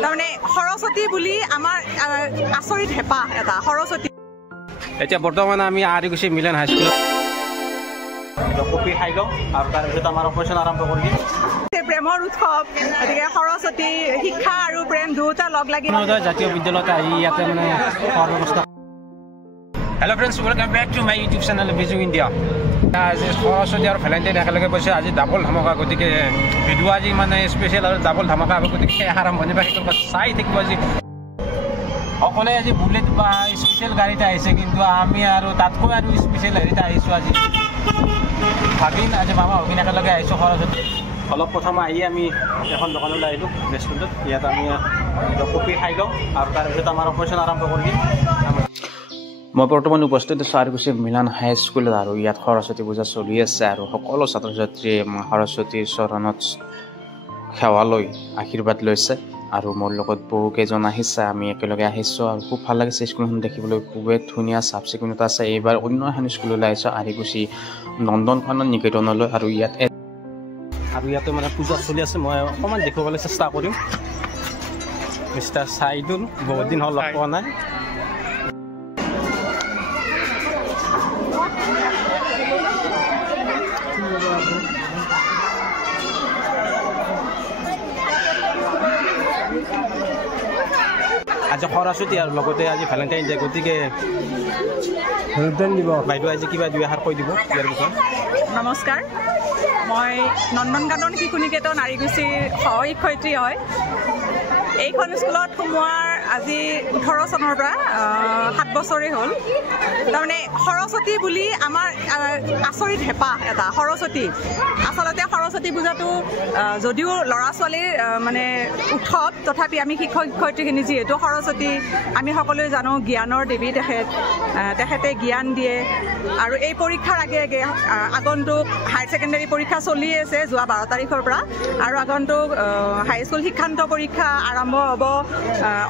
তাৰমানে সৰস্বতী বুলি আমাৰ আচৰিত হেঁপাহ এটা সৰস্বতী। এতিয়া বৰ্তমান আমি আৰিকুছি মিলন হাইস্কুলত কপি খাই লওঁ আৰু তাৰপিছত আমাৰ অপাৰেশ্যন আৰম্ভ কৰি দিম। প্ৰেমৰ উৎসৱ, গতিকে সৰস্বতী শিক্ষা আৰু প্ৰেম দুয়োটা লগ লাগি জাতীয় বিদ্যালয়ত আহি ইয়াতে মানে খোৱাৰ ব্যৱস্থা। Hello' friends, welcome back to my YouTube channel Viju India. আজি সৰস্বতী আৰু ভেলেণ্টাইন একেলগে কৈছে, আজি ডাবল ধামাকা, গতিকে ভিডিঅ' আজি মানে স্পেচিয়েল আৰু ডাবল ধামাকা হ'ব। গতিকে সেই আৰম্ভণি বা সেইটো চাই থাকিব। আজি অকলে আজি বুলেট বা স্পেচিয়েল গাড়ীতে আহিছে, কিন্তু আমি আৰু তাতকৈ আৰু স্পেচিয়েল হেৰিতে আহিছোঁ। আজি ভাগিন, আজি মামা ভাগিন একেলগে আহিছোঁ সৰস্বতী। অলপ প্ৰথম আহি আমি এখন দোকানলৈ আহিলোঁ, ৰেষ্টুৰেণ্টত। ইয়াত আমি কপি খাই লওঁ আৰু তাৰপিছত আমাৰ অপাৰেশ্যন আৰম্ভ কৰি দিম। মই বৰ্তমান উপস্থিত আছোঁ আৰিকুছি মিলন হাইস্কুলত, আৰু ইয়াত সৰস্বতী পূজা চলি আছে আৰু সকলো ছাত্ৰ ছাত্ৰীয়ে সৰস্বতীৰ চৰণত সেৱা লৈ আশীৰ্বাদ লৈছে। আৰু মোৰ লগত বহুকেইজন আহিছে, আমি একেলগে আহিছোঁ আৰু খুব ভাল লাগিছে। স্কুলখন দেখিবলৈ খুবেই ধুনীয়া, চাফ চিকুণতা আছে। এইবাৰ অন্য এখন স্কুললৈ আহিছোঁ, আৰিকুছি নন্দন কানন নিকেতনলৈ। আৰু ইয়াতে মানে পূজা চলি আছে। মই অকণমান দেখুৱাবলৈ চেষ্টা কৰিম। মিষ্টাৰ চাইদুল, বহুত দিন হ'ল লগ পোৱা নাই। আজি সৰস্বতী আৰু লগতে আজি ভেলেণ্টাইন ডে, গতিকে দিব বাইদেউ আজি কিবা দুই এষাৰ কৈ দিব ইয়াৰ বিষয়ে। নমস্কাৰ, মই নন্দন কানন শিশু নিকেতন আৰিকুছিৰ সহ শিক্ষয়িত্ৰী হয়। এইখন স্কুলত সোমোৱাৰ আজি 18 চনৰ পৰা 7 বছৰেই হ'ল। তাৰমানে সৰস্বতী বুলি আমাৰ আচৰিত হেঁপাহ এটা সৰস্বতী। আচলতে সৰস্বতী পূজাটো যদিও ল'ৰা ছোৱালীৰ মানে উৎসৱ, তথাপি আমি শিক্ষক শিক্ষয়িত্ৰীখিনি যিহেতু সৰস্বতী আমি সকলোৱে জানো জ্ঞানৰ দেৱী তেখেতে জ্ঞান দিয়ে। আৰু এই পৰীক্ষাৰ আগে আগে আগন্তুক হায়াৰ ছেকেণ্ডেৰী পৰীক্ষা চলি আছে যোৱা 12 তাৰিখৰ পৰা, আৰু আগন্তুক হাইস্কুল শিক্ষান্ত পৰীক্ষা আৰম্ভ হ'ব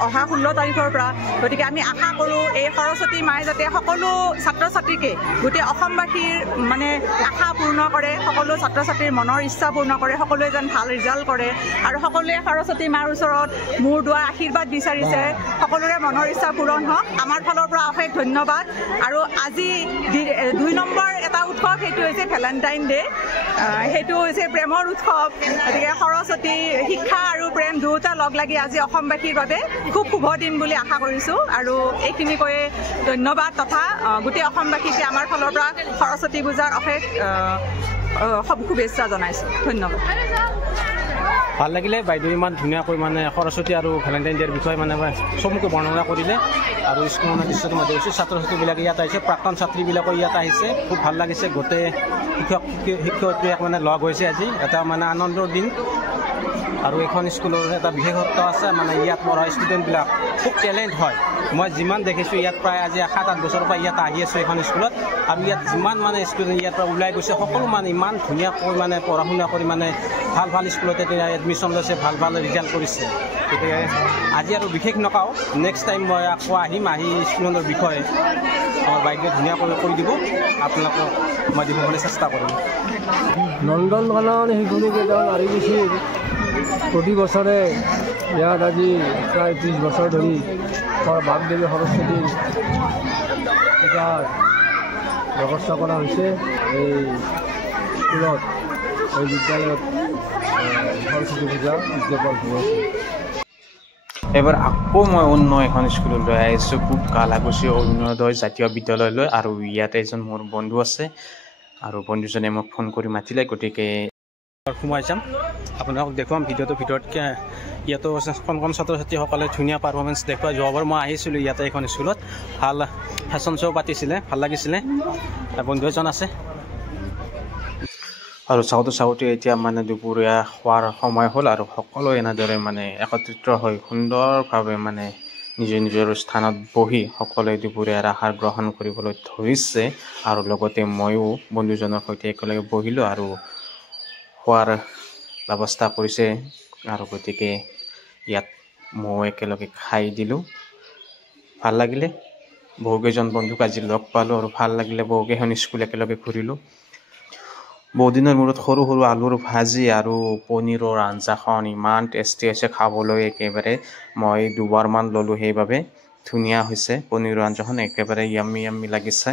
অহা 16 তাৰিখৰ পৰা। গতিকে আমি আশা কৰোঁ এই সৰস্বতী মায়ে যাতে সকলো ছাত্ৰ ছাত্ৰীকে, গোটেই অসমবাসীৰ মানে আশা পূৰ্ণ কৰে, সকলো ছাত্ৰ ছাত্ৰীৰ মনৰ ইচ্ছা পূৰ্ণ কৰে, সকলোৱে যেন ভাল ৰিজাল্ট কৰে। আৰু সকলোৱে সৰস্বতী মাৰ ওচৰত মূৰ দোৱাৰ আশীৰ্বাদ বিচাৰিছে, সকলোৰে মনৰ ইচ্ছা পূৰণ হওক। আমাৰ ফালৰ পৰা অশেষ ধন্যবাদ। আৰু আজি 2 নম্বৰ এটা উৎসৱ, সেইটো হৈছে ভেলেণ্টাইন ডে। সেইটো হৈছে প্ৰেমৰ উৎসৱ, গতিকে সৰস্বতী শিক্ষা আৰু প্ৰেম দুয়োটা লগ লাগি আজি অসমবাসীৰ বাবে খুব শুভ দিন বুলি আশা কৰিছোঁ। আৰু এইখিনি কৈয়ে ধন্যবাদ তথা গোটেই অসমবাসীকে আমাৰ ফালৰ পৰা সৰস্বতী পূজাৰ অশেষ শুভেচ্ছা জনাইছোঁ। ধন্যবাদ। ভাল লাগিলে বাইদেউ ইমান ধুনীয়াকৈ মানে সৰস্বতী আৰু ভেলেণ্টাইন ডেৰ বিষয়ে মানে চমুকৈ বৰ্ণনা কৰিলে। আৰু স্কুলৰ দৃশ্যটো মই দেখিছোঁ, ছাত্ৰ ছাত্ৰীবিলাকে ইয়াত আহিছে, প্ৰাক্তন ছাত্ৰীবিলাকো ইয়াত আহিছে। খুব ভাল লাগিছে, গোটেই শিক্ষয়িত্ৰী মানে লগ হৈছে আজি, এটা মানে আনন্দৰ দিন। আৰু এইখন স্কুলৰ এটা বিশেষত্ব আছে, মানে ইয়াত পঢ়া ষ্টুডেণ্টবিলাক খুব টেলেণ্ট হয়। মই যিমান দেখিছোঁ ইয়াত প্ৰায় আজি 7-8 বছৰৰ পৰা ইয়াত আহি আছোঁ এইখন স্কুলত। আৰু ইয়াত যিমান মানে ষ্টুডেণ্ট ইয়াৰ পৰা ওলাই গৈছে, সকলো মানে ইমান ধুনীয়াকৈ মানে পঢ়া শুনা কৰি মানে ভাল স্কুলতে এডমিশ্যন লৈছে, ভাল ৰিজাল্ট কৰিছে। গতিকে আজি আৰু বিশেষ নকওঁ, নেক্সট টাইম মই আকৌ আহি স্কুলৰ বিষয়ে আমাৰ বাইদেৱে ধুনীয়াকৈ কৈ দিব, আপোনালোকক মই দিবলৈ চেষ্টা কৰিম। নন্দন কানন শিশু নিকেতন আৰিকুছিৰ প্ৰতি বছৰে ইয়াত আজি প্ৰায় 30 বছৰ ধৰি বাগদেৱী সৰস্বতীৰ পূজাৰ ব্যৱস্থা কৰা হৈছে। এই স্কুলত, এই বিদ্যালয়ত সৰস্বতী পূজা উদযাপন হৈ আছে। এবাৰ আকৌ মই অন্য এখন স্কুললৈ আহিছোঁ, খুব কালাকুছি অৰুণোদয় জাতীয় বিদ্যালয়লৈ। আৰু ইয়াতে এজন মোৰ বন্ধু আছে, আৰু বন্ধুজনে মোক ফোন কৰি মাতিলে, গতিকে সোমাই যাম, আপোনালোকক দেখুৱাম ভিডিঅ'টোৰ ভিতৰত। ইয়াতো কণ ছাত্ৰ ছাত্ৰীসকলে ধুনীয়া পাৰফৰ্মেঞ্চ দেখুৱাই। যোৱাবাৰ মই আহিছিলোঁ ইয়াতে এখন স্কুলত, ভাল ফেশ্বন শ্ব' পাতিছিলে, ভাল লাগিছিলে। বন্ধু এজন আছে। আৰু চাওঁতে এতিয়া মানে দুপৰীয়া খোৱাৰ সময় হ'ল, আৰু সকলো এনেদৰে মানে একত্ৰিত হৈ সুন্দৰভাৱে মানে নিজৰ স্থানত বহি সকলোৱে দুপৰীয়াৰ আহাৰ গ্ৰহণ কৰিবলৈ ধৰিছে। আৰু লগতে ময়ো বন্ধুজনৰ সৈতে একেলগে বহিলোঁ আৰু খোৱাৰ ব্যৱস্থা কৰিছে। আৰু গতিকে ইয়াত মই একেলগে খাই দিলোঁ, ভাল লাগিলে। বহুকেইজন বন্ধুক আজি লগ পালোঁ আৰু ভাল লাগিলে, বহুকেইখন স্কুল একেলগে ঘূৰিলোঁ। বহুদিনৰ মূৰত সৰু সৰু আলুৰ ভাজি আৰু পনীৰৰ আঞ্জাখন ইমান টেষ্টি হৈছে খাবলৈ একেবাৰে মই দুবাৰমান ল'লোঁ সেইবাবে ধুনীয়া হৈছে পনীৰৰ আঞ্জাখন একেবাৰে য়াম্মি য়াম্মি লাগিছে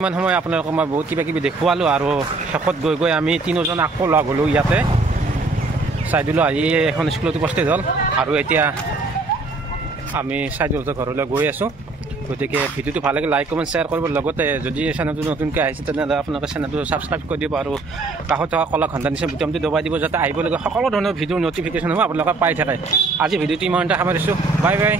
ইমান সময় আপোনালোকক মই বহুত কিবা কিবি দেখুৱালোঁ আৰু শেষত গৈ গৈ আমি তিনিওজন আকৌ লগ হ'লোঁ ইয়াতে চাইদুল আহি এখন স্কুলত উপস্থিত হ'ল আৰু এতিয়া আমি চাইদুলহঁতৰ ঘৰলৈ গৈ আছোঁ গতিকে ভিডিঅ'টো ভাল লাগে লাইক কমেণ্ট শ্বেয়াৰ কৰিব লগতে যদি চেনেলটো নতুনকৈ আহিছে তেনেহ'লে আপোনালোকে চেনেলটো ছাবস্ক্ৰাইব কৰি দিব আৰু কাষত থকা কলা ঘণ্টা নিচিনা বুটামটো দবাই দিব যাতে আহিবলগীয়া সকলো ধৰণৰ ভিডিঅ'ৰ নটিফিকেশ্যন হ'ব আপোনালোকে পাই থাকে আজি ভিডিঅ'টো ইমানতে সামৰিছোঁ বাই বাই